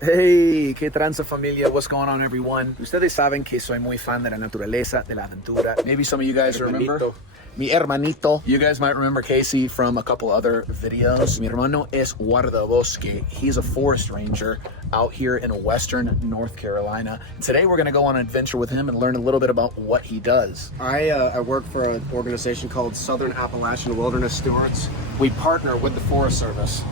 Hey, qué tranza familia, what's going on everyone? Ustedes saben que soy muy fan de la naturaleza, de la aventura. Maybe some of you guys remember mi hermanito. You guys might remember Casey from a couple other videos. Mi hermano es Guardabosques. He's a forest ranger out here in western North Carolina. Today we're gonna go on an adventure with him and learn a little bit about what he does. I work for an organization called Southern Appalachian Wilderness Stewards. We partner with the Forest Service.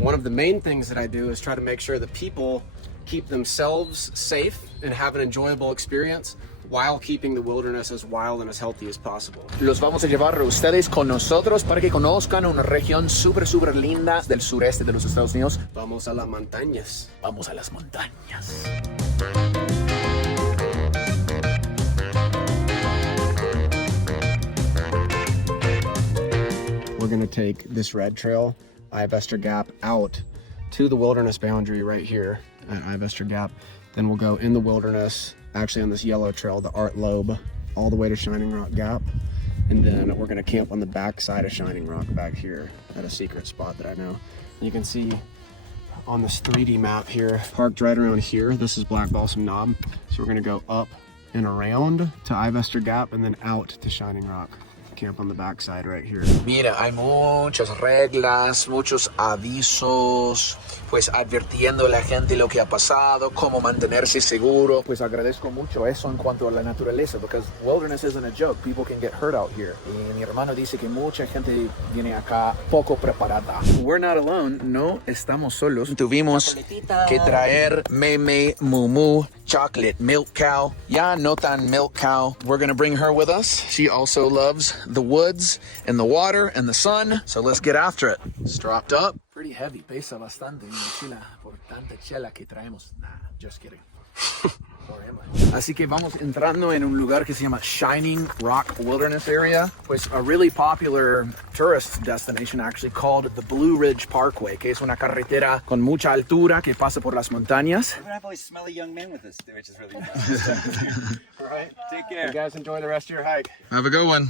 One of the main things that I do is try to make sure that people keep themselves safe and have an enjoyable experience while keeping the wilderness as wild and as healthy as possible. Los vamos a llevar a ustedes con nosotros para que conozcan una región súper linda del sureste de los Estados Unidos. Vamos a las montañas. Vamos a las montañas. We're gonna take this red trail, Ivester Gap, out to the wilderness boundary right here at Ivester Gap. Then we'll go in the wilderness, actually on this yellow trail, the Art Lobe, all the way to Shining Rock Gap. And then we're gonna camp on the back side of Shining Rock back here at a secret spot that I know. You can see on this 3D map here, parked right around here, this is Black Balsam Knob. So we're gonna go up and around to Ivester Gap and then out to Shining Rock. Camp on the backside right here. Mira, hay muchas reglas, muchos avisos, pues advirtiendo a la gente lo que ha pasado, cómo mantenerse seguro. Pues agradezco mucho eso en cuanto a la naturaleza, because wilderness isn't a joke. People can get hurt out here. Y mi hermano dice que mucha gente viene acá poco preparada. We're not alone, no estamos solos. Tuvimos que traer meme, mumu, chocolate milk cow. Ya no tan milk cow. We're gonna bring her with us. She also loves the woods and the water and the sun. So let's get after it. Strapped up. Pretty heavy. Pesa bastante mi mochila por tanta chela que traemos. Nah, just kidding. Así que vamos entrando en un lugar que se llama Shining Rock Wilderness Area. Pues a really popular tourist destination actually called the Blue Ridge Parkway, que es una carretera con mucha altura que pasa por las montañas. We're gonna have all these smelly young men with us, which is really fun. All right, Take care. you guys enjoy the rest of your hike. Have a good one.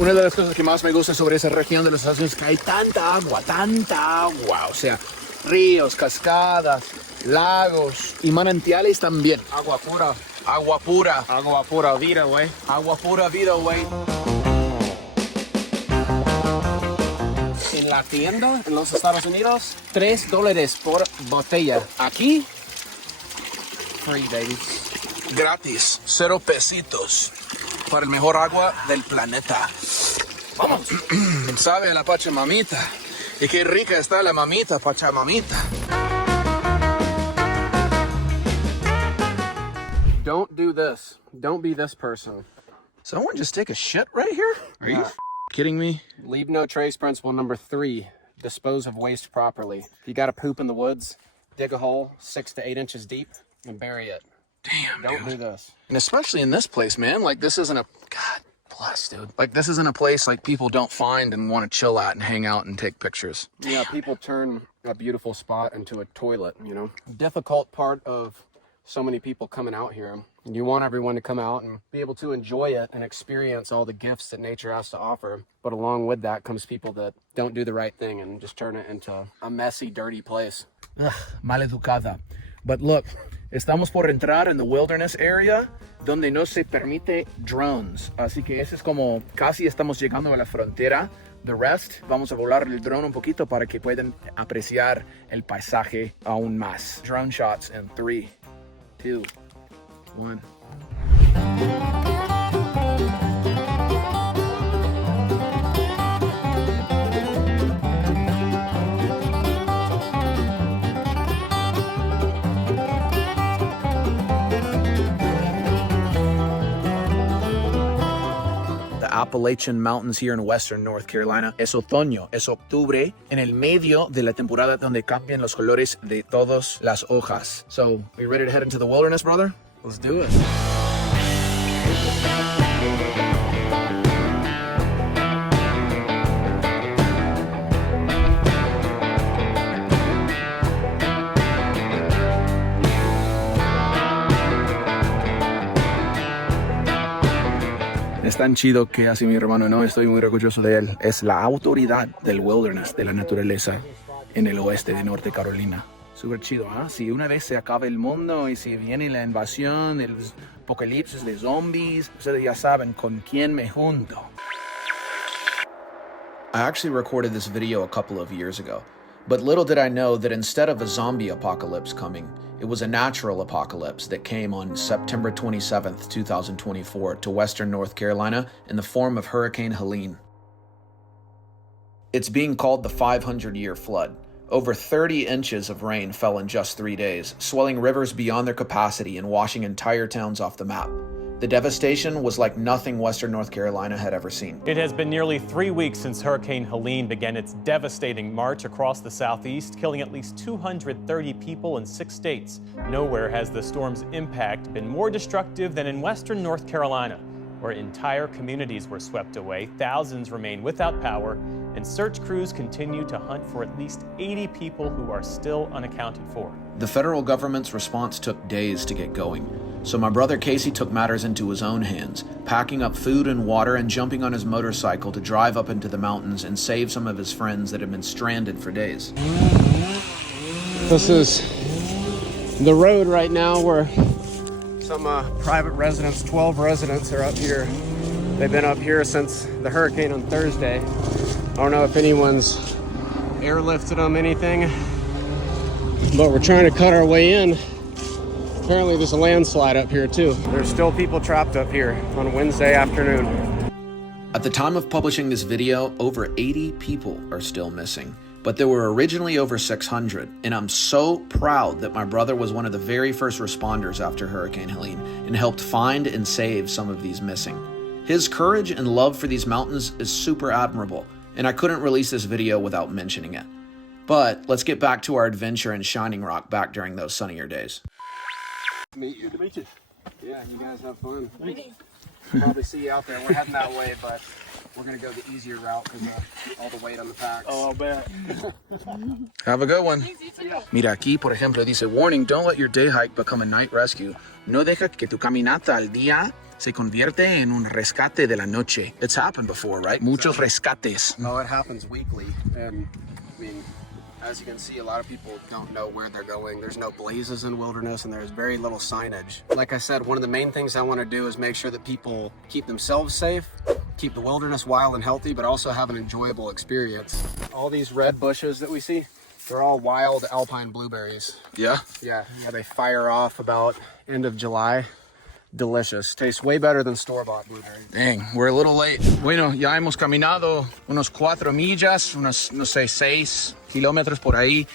Una de las cosas que más me gusta sobre esa región de los Estados Unidos es que hay tanta agua, o sea, ríos, cascadas, lagos y manantiales también. Agua pura. Agua pura. Agua pura vida, güey. Agua pura vida, güey. En la tienda en los Estados Unidos, $3 por botella. Aquí, free, baby. Gratis, 0 pesitos para el mejor agua del planeta. Vamos. Sabe a la pachamamita. Y qué rica está la mamita, pachamamita. Don't do this. Don't be this person. Someone just take a shit right here? Are you kidding me? Leave no trace principle number 3. Dispose of waste properly. If you gotta poop in the woods, dig a hole 6 to 8 inches deep and bury it. Damn, Don't dude. do this. And especially in this place, man. Like, this isn't a... God bless, dude. Like, this isn't a place, like, people don't find and want to chill at and hang out and take pictures. Yeah, people turn a beautiful spot into a toilet, you know? Difficult part of so many people coming out here. You want everyone to come out and be able to enjoy it and experience all the gifts that nature has to offer. But along with that comes people that don't do the right thing and just turn it into a messy, dirty place. Ugh, maleducada. But look, estamos por entrar en the wilderness area donde no se permite drones. Así que ese es como casi estamos llegando a la frontera. The rest, vamos a volar el drone un poquito para que puedan apreciar el paisaje aún más. Drone shots in 3, 2, 1. Appalachian Mountains here in western North Carolina. Es otoño, es octubre, en el medio de la temporada donde cambian los colores de todas las hojas. So, we ready to head into the wilderness, brother? Let's do it. Es tan chido que hace mi hermano, ¿no? Estoy muy orgulloso de él. Es la autoridad del wilderness, de la naturaleza, en el oeste de Norte Carolina. Súper chido, ¿ah? Si una vez se acaba el mundo y si viene la invasión, el apocalipsis de zombies, ustedes ya saben con quién me junto. I actually recorded this video a couple of years ago, but little did I know that instead of a zombie apocalypse coming, it was a natural apocalypse that came on September 27th, 2024 to western North Carolina in the form of Hurricane Helene. It's being called the 500-year flood. Over 30 inches of rain fell in just 3 days, swelling rivers beyond their capacity and washing entire towns off the map. The devastation was like nothing western North Carolina had ever seen. It has been nearly 3 weeks since Hurricane Helene began its devastating march across the southeast, killing at least 230 people in 6 states. Nowhere has the storm's impact been more destructive than in western North Carolina, where entire communities were swept away, thousands remain without power, and search crews continue to hunt for at least 80 people who are still unaccounted for. The federal government's response took days to get going. So my brother Casey took matters into his own hands, packing up food and water and jumping on his motorcycle to drive up into the mountains and save some of his friends that had been stranded for days. This is the road right now where some private residents, 12 residents are up here. They've been up here since the hurricane on Thursday. I don't know if anyone's airlifted them, anything, but we're trying to cut our way in. Apparently there's a landslide up here too. There's still people trapped up here on Wednesday afternoon. At the time of publishing this video, over 80 people are still missing, but there were originally over 600, and I'm so proud that my brother was one of the very first responders after Hurricane Helene and helped find and save some of these missing. His courage and love for these mountains is super admirable, and I couldn't release this video without mentioning it. But let's get back to our adventure in Shining Rock back during those sunnier days. Meet you. Good to meet you. Yeah, you guys have fun. Probably see you out there. We're heading that way, but we're gonna go the easier route because of all the weight on the packs. Oh, I'll bet. Have a good one. Mira, aquí, por ejemplo, dice, warning, don't let your day hike become a night rescue. No deja que tu caminata al día se convierte en un rescate de la noche. It's happened before, right? Muchos rescates. Oh, it happens weekly. And I mean, as you can see, a lot of people don't know where they're going. There's no blazes in wilderness and there's very little signage. Like I said, one of the main things I want to do is make sure that people keep themselves safe, keep the wilderness wild and healthy, but also have an enjoyable experience. All these red bushes that we see, they're all wild alpine blueberries. Yeah? Yeah, they fire off about end of July. Delicious. Tastes way better than store-bought blueberries. Dang, we're a little late. Bueno, ya hemos caminado unos 4 millas, unos, no sé, 6 kilómetros por ahí.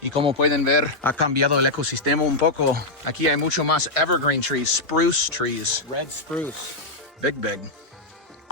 Y como pueden ver, ha cambiado el ecosistema un poco. Aquí hay mucho más evergreen trees, spruce trees. Red spruce. Big.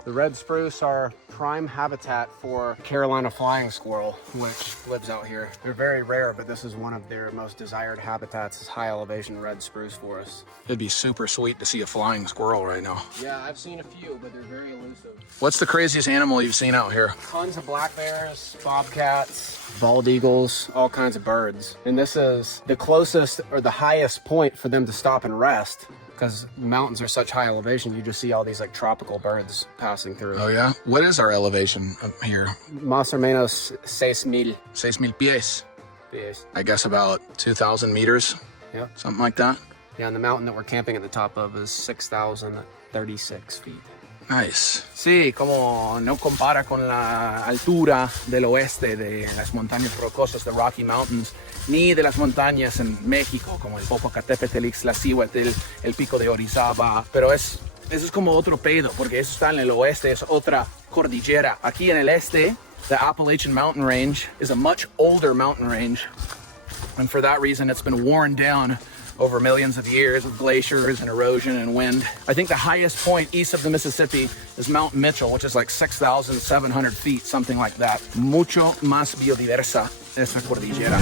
The red spruce are prime habitat for Carolina flying squirrel, which lives out here. They're very rare, but this is one of their most desired habitats, is high elevation red spruce forest. It'd be super sweet to see a flying squirrel right now. Yeah, I've seen a few, but they're very elusive. What's the craziest animal you've seen out here? Tons of black bears, bobcats, bald eagles, all kinds of birds. And this is the closest or the highest point for them to stop and rest. Because mountains are such high elevation, you just see all these like tropical birds passing through. Oh yeah? What is our elevation up here? Más o menos 6,000 pies. pies. I guess about 2,000 meters. Yeah. Something like that. Yeah, and the mountain that we're camping at the top of is 6,036 feet. Nice. Sí, como no compara con la altura del oeste de las montañas rocosas de Rocky Mountains, ni de las montañas en México, como el Popocatépetl, Ixtlacihuatl, el Pico de Orizaba, pero eso es como otro pedo, porque eso está en el oeste, es otra cordillera. Aquí en el este, the Appalachian Mountain Range is a much older mountain range, and for that reason it's been worn down over millions of years of glaciers and erosion and wind. I think the highest point east of the Mississippi is Mount Mitchell, which is like 6,700 feet, something like that. Mucho más biodiversa esta cordillera.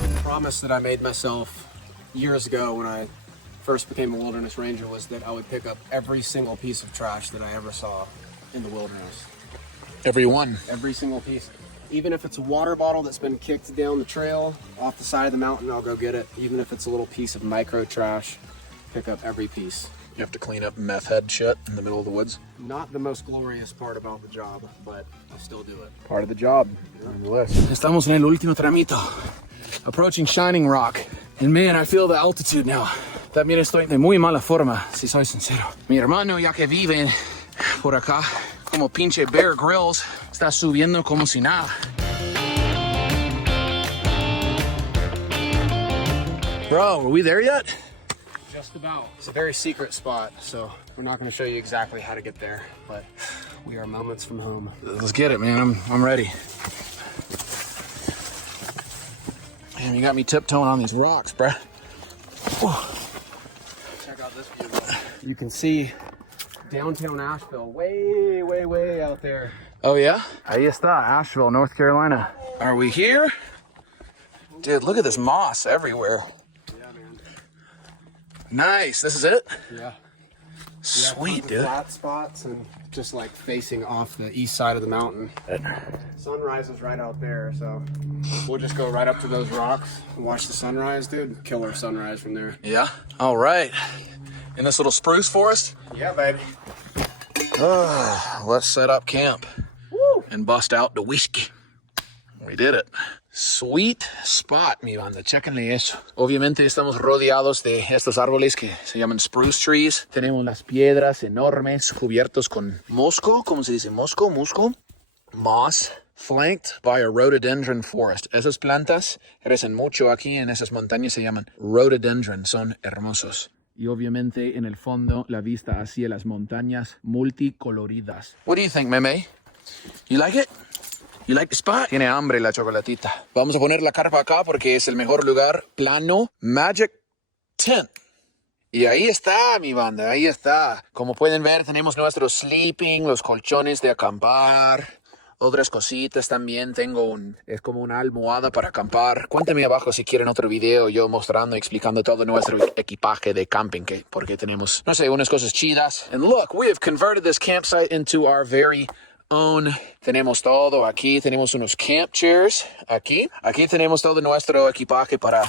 The promise that I made myself years ago when I first became a wilderness ranger was that I would pick up every single piece of trash that I ever saw in the wilderness. Every one. Every single piece. Even if it's a water bottle that's been kicked down the trail off the side of the mountain, I'll go get it. Even if it's a little piece of micro trash, pick up every piece. You have to clean up meth head shit in the middle of the woods. Not the most glorious part about the job, but I'll still do it. Part of the job. Nonetheless. Estamos en el último tramito. Approaching Shining Rock. And man, I feel the altitude now. También estoy de muy mala forma, si soy sincero. Mi hermano, ya que vive por acá, como pinche Bear Grylls, está subiendo como si nada. Bro, are we there yet? Just about. It's a very secret spot, so we're not going to show you exactly how to get there, but we are moments from home. Let's get it, man. I'm ready. Damn, you got me tiptoeing on these rocks, bruh. Check out this view. You can see downtown Asheville way, way, way out there. Oh, yeah? Ahí está, Asheville, North Carolina. Are we here? Dude, look at this moss everywhere. Yeah, man. Nice. This is it? Yeah. Sweet, dude. Flat spots and just like facing off the east side of the mountain. Sunrise is right out there, so we'll just go right up to those rocks and watch the sunrise, dude. Killer sunrise from there. Yeah? All right. In this little spruce forest? Yeah, baby. Let's set up camp. Woo! And bust out the whiskey. We did it. Sweet spot, mi banda. Chéquenle eso. Obviamente estamos rodeados de estos árboles que se llaman spruce trees. Tenemos las piedras enormes cubiertos con mosco. ¿Cómo se dice? Mosco, musco. Moss. Flanked by a rhododendron forest. Esas plantas crecen mucho aquí en esas montañas. Se llaman rhododendron. Son hermosos. Y obviamente en el fondo la vista hacia las montañas multicoloridas. What do you think, Meme? You like it? You like the spot? Tiene hambre la chocolatita. Vamos a poner la carpa acá porque es el mejor lugar. Plano Magic Tent. Y ahí está, mi banda, ahí está. Como pueden ver, tenemos nuestro sleeping, los colchones de acampar. Otras cositas también. Es como una almohada para acampar. Cuéntame abajo si quieren otro video yo mostrando y explicando todo nuestro equipaje de camping. Porque tenemos, no sé, unas cosas chidas. And look, we have converted this campsite into our very own. Tenemos todo aquí. Tenemos unos camp chairs aquí. Aquí tenemos todo nuestro equipaje para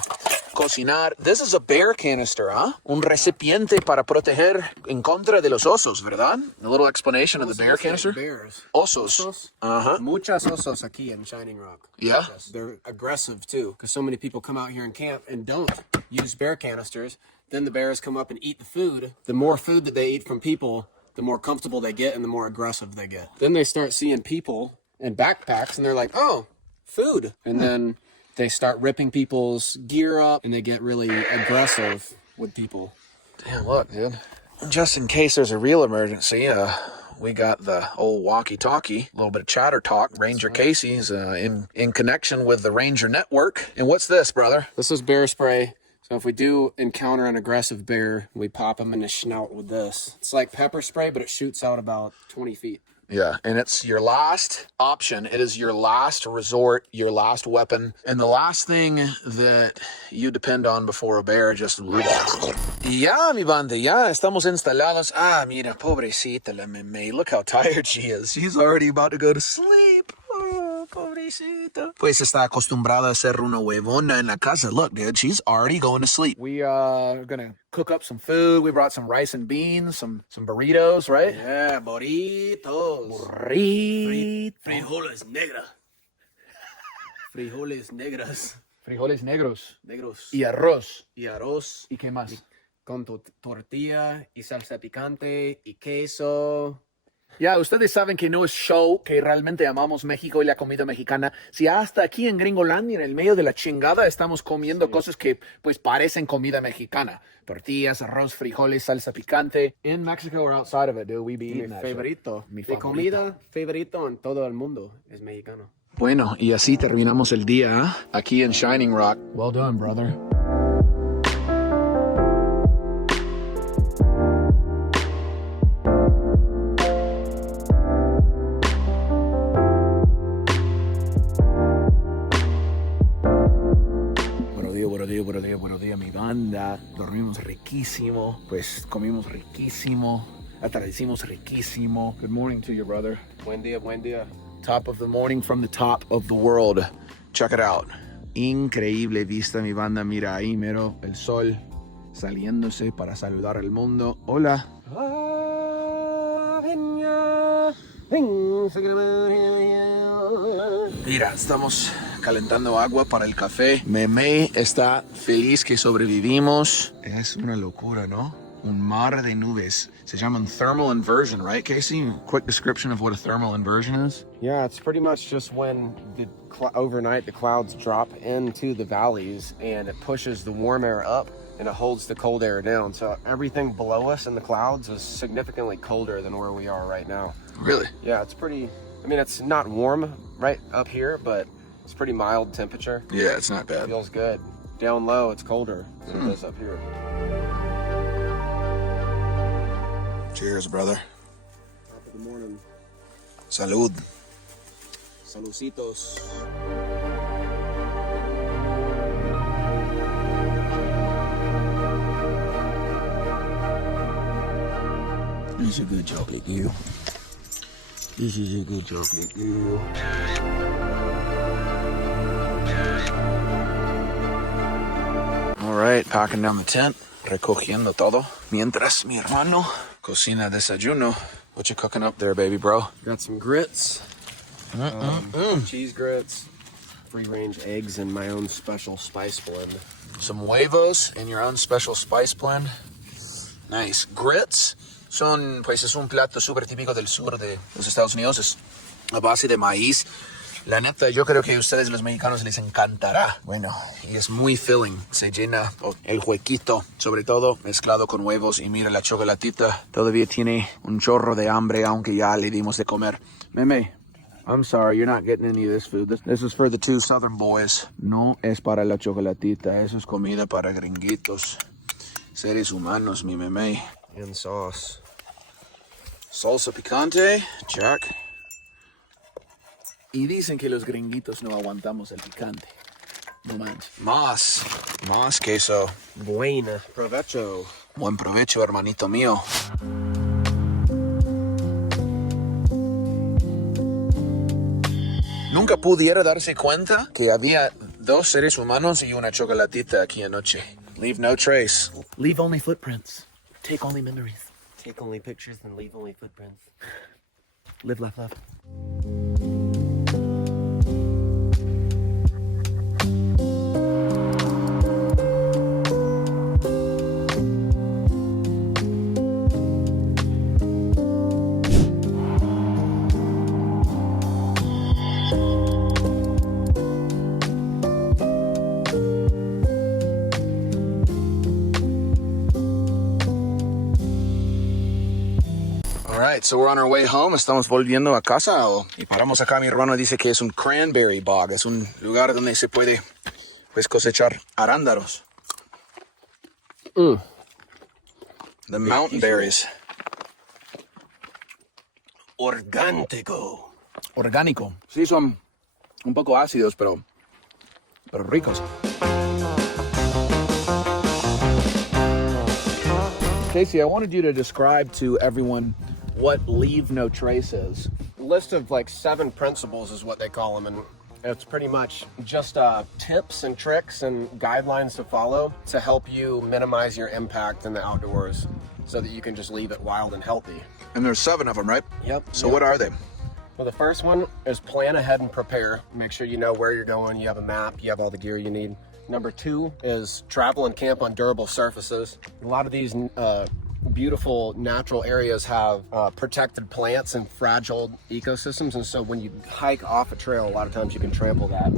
cocinar. This is a bear canister, huh? Un recipiente para proteger en contra de los osos, ¿verdad? A little explanation of the bear canister. Bears. Osos. Uh-huh. Muchas osos aquí in Shining Rock. Yeah? They're aggressive too, because so many people come out here and camp and don't use bear canisters. Then the bears come up and eat the food. The more food that they eat from people, the more comfortable they get and the more aggressive they get. Then they start seeing people and backpacks and they're like, oh, food. And then they start ripping people's gear up and they get really aggressive with people. Damn, look, dude. Just in case there's a real emergency, we got the old walkie-talkie, a little bit of chatter talk. Ranger Casey's in connection with the Ranger Network. And what's this, brother? This is bear spray. So if we do encounter an aggressive bear, we pop them in the snout with this. It's like pepper spray, but it shoots out about 20 feet. Yeah, and it's your last option. It is your last resort, your last weapon, and the last thing that you depend on before a bear just... Ya, mi banda, ya estamos instalados. Ah, mira, pobrecita la Meme. Look how tired she is. She's already about to go to sleep. Oh, pobrecita. Pues está acostumbrada a ser una huevona en la casa. Look, dude, she's already going to sleep. We are gonna cook up some food. We brought some rice and beans, some burritos, right? Yeah, burritos. Frijoles negra. Frijoles negras. Frijoles negros. Negros. Y arroz. Y arroz. ¿Y qué más? Con tortilla y salsa picante y queso. Ya, ustedes saben que no es show, que realmente amamos México y la comida mexicana. Si hasta aquí en Gringolandia, en el medio de la chingada, estamos comiendo cosas que pues parecen comida mexicana. Tortillas, arroz, frijoles, salsa picante. In Mexico or outside of it, dude, we be eating that favorito. Mi De favorito. comida favorito en todo el mundo es mexicano. Bueno, y así terminamos el día, ¿eh? Aquí en Shining Rock. Well done, brother. Buenos días, mi banda. Dormimos riquísimo, pues comimos riquísimo, atardecimos riquísimo. Good morning to you, brother. Buen día, buen día. Top of the morning from the top of the world. Check it out. Increíble vista, mi banda. Mira ahí, mero, el sol saliéndose para saludar al mundo. Hola. Mira, estamos calentando agua para el café. Meme está feliz que sobrevivimos. Es una locura, ¿no? Un mar de nubes. Se llaman thermal inversion, right, Casey? Quick description of what a thermal inversion is. Yeah, it's pretty much just when overnight the clouds drop into the valleys and it pushes the warm air up and it holds the cold air down. So everything below us in the clouds is significantly colder than where we are right now. Really? Yeah, it's pretty, I mean, it's not warm right up here, but it's pretty mild temperature. Yeah, it's not bad. Feels good. Down low, it's colder than it is up here. Cheers, brother. Top of the morning. Salud. Saluditos. This is a good chocolate girl. This is a good chocolate girl. All right, packing down the tent, recogiendo todo. Mientras mi hermano cocina desayuno. What you cooking up there, baby bro? Got some grits. Cheese grits. Free-range eggs and my own special spice blend. Some huevos in your own special spice blend. Nice. Grits son, pues es un plato súper típico del sur de los Estados Unidos. Es a base de maíz. La neta, yo creo que a ustedes los mexicanos les encantará. Bueno, y es muy filling. Se llena el huequito, sobre todo mezclado con huevos. Y mira, la chocolatita todavía tiene un chorro de hambre, aunque ya le dimos de comer. Meme, I'm sorry, you're not getting any of this food. This is for the two southern boys. No es para la chocolatita, eso es comida para gringuitos. Seres humanos, mi meme. And sauce. Salsa picante, check. Y dicen que los gringuitos no aguantamos el picante. No manches. Más queso. Buen provecho. Buen provecho, hermanito mío. Nunca pudiera darse cuenta que había dos seres humanos y una chocolatita aquí anoche. Leave no trace. Leave only footprints. Take only memories. Take only pictures and leave only footprints. Live, laugh, love. Alright, so we're on our way home. Estamos volviendo a casa y paramos acá. Mi hermano dice que es un cranberry bog. Es un lugar donde se puede pues cosechar arándanos. The mountain berries. Orgánico. Orgánico. Sí, son un poco ácidos, pero ricos. Casey, I wanted you to describe to everyone what leave no trace is. List of like 7 principles is what they call them, and it's pretty much just tips and tricks and guidelines to follow to help you minimize your impact in the outdoors so that you can just leave it wild and healthy. And there's 7 of them, right? Yep. So what are they? Well, the first one is plan ahead and prepare. Make sure you know where you're going, you have a map, you have all the gear you need. Number 2 is travel and camp on durable surfaces. A lot of these beautiful natural areas have protected plants and fragile ecosystems, and so when you hike off a trail, a lot of times you can trample that,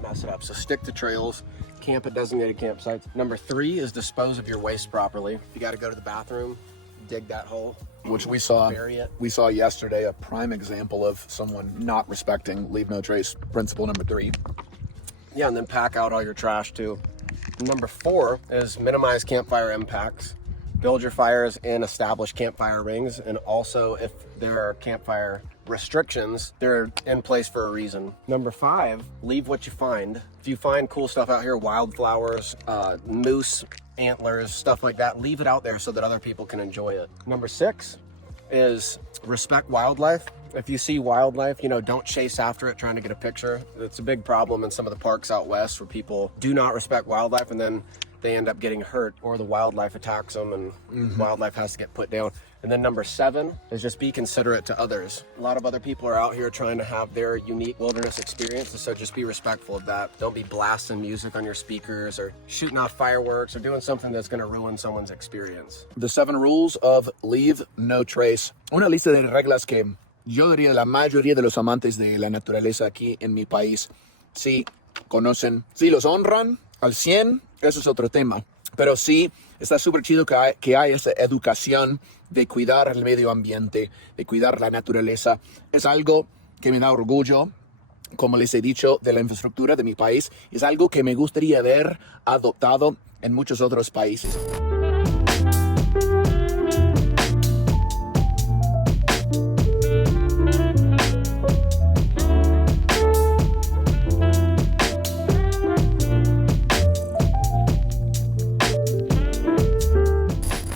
mess it up. So stick to trails, camp at designated campsites. Number 3 is dispose of your waste properly. If you got to go to the bathroom, dig that hole, which we saw bury it. We saw yesterday a prime example of someone not respecting leave no trace principle number 3. Yeah, and then pack out all your trash too. Number 4 is minimize campfire impacts. Build your fires in established campfire rings, and also if there are campfire restrictions, they're in place for a reason. Number 5, leave what you find. If you find cool stuff out here, wildflowers, moose, antlers, stuff like that, leave it out there so that other people can enjoy it. Number 6 is respect wildlife If you see wildlife, you know, don't chase after it trying to get a picture. It's a big problem in some of the parks out west where people do not respect wildlife and then they end up getting hurt or the wildlife attacks them and wildlife has to get put down. And then number 7 is just be considerate to others. A lot of other people are out here trying to have their unique wilderness experience, so just be respectful of that. Don't be blasting music on your speakers or shooting off fireworks or doing something that's going to ruin someone's experience. The 7 rules of leave no trace. Una lista de reglas que yo diría la mayoría de los amantes de la naturaleza aquí en mi país sí conocen, sí los honran al 100, eso es otro tema. Pero sí, está súper chido que hay esa educación de cuidar el medio ambiente, de cuidar la naturaleza. Es algo que me da orgullo, como les he dicho, de la infraestructura de mi país. Es algo que me gustaría ver adoptado en muchos otros países.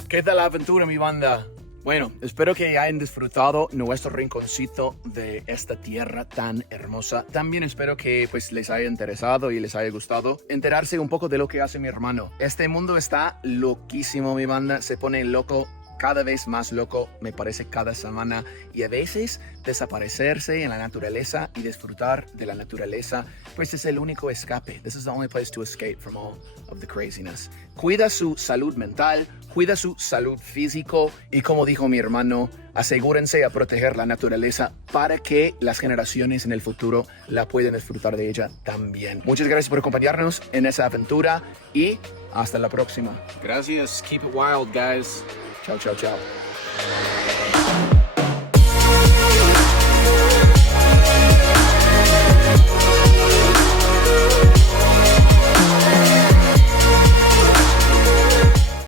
¿Qué tal la aventura, mi banda? Bueno, espero que hayan disfrutado nuestro rinconcito de esta tierra tan hermosa. También espero que pues les haya interesado y les haya gustado enterarse un poco de lo que hace mi hermano. Este mundo está loquísimo, mi banda. Se pone loco, cada vez más loco, me parece, cada semana. Y a veces desaparecerse en la naturaleza y disfrutar de la naturaleza, pues es el único escape. This is the only place to escape from all of the craziness. Cuida su salud mental, cuida su salud físico y, como dijo mi hermano, asegúrense a proteger la naturaleza para que las generaciones en el futuro la puedan disfrutar de ella también. Muchas gracias por acompañarnos en esa aventura y hasta la próxima. Gracias. Keep it wild, guys. Chao, chao, chao.